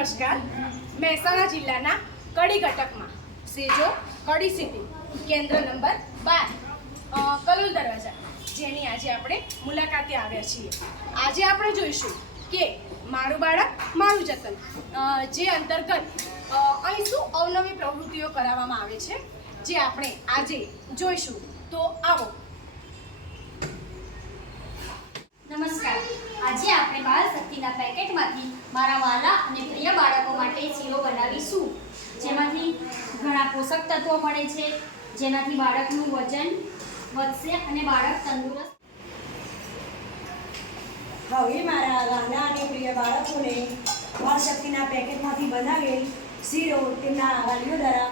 નમસ્કાર. મહેસાણા જિલ્લાના કડી ઘટકમાં સેજો કડી સિટી કેન્દ્ર નંબર 12 કલોલ દરવાજા જેની આજે આપણે મુલાકાતે આવ્યા છીએ. આજે આપણે જોઈશું કે મારું બાળક મારું જતન જે અંતર્ગત અહીં શું અવનવી પ્રવૃત્તિઓ કરાવવામાં આવે છે જે આપણે આજે જોઈશું. તો આવો. નમસ્કાર. આજે આપણે બાળ શક્તિના પેકેટમાંથી મારા વાલા અને પ્રિય બાળકો માટે શીરો બનાવીશું, જેમાંથી ઘણા પોષક તત્વો મળે છે, જેનાથી બાળકનું વજન વધશે અને બાળક તંદુરસ્ત. હવે મારા વાલા અને પ્રિય બાળકોને બાળ શક્તિના પેકેટમાંથી બનાવેલ શીરો તેમના વાલીઓ દ્વારા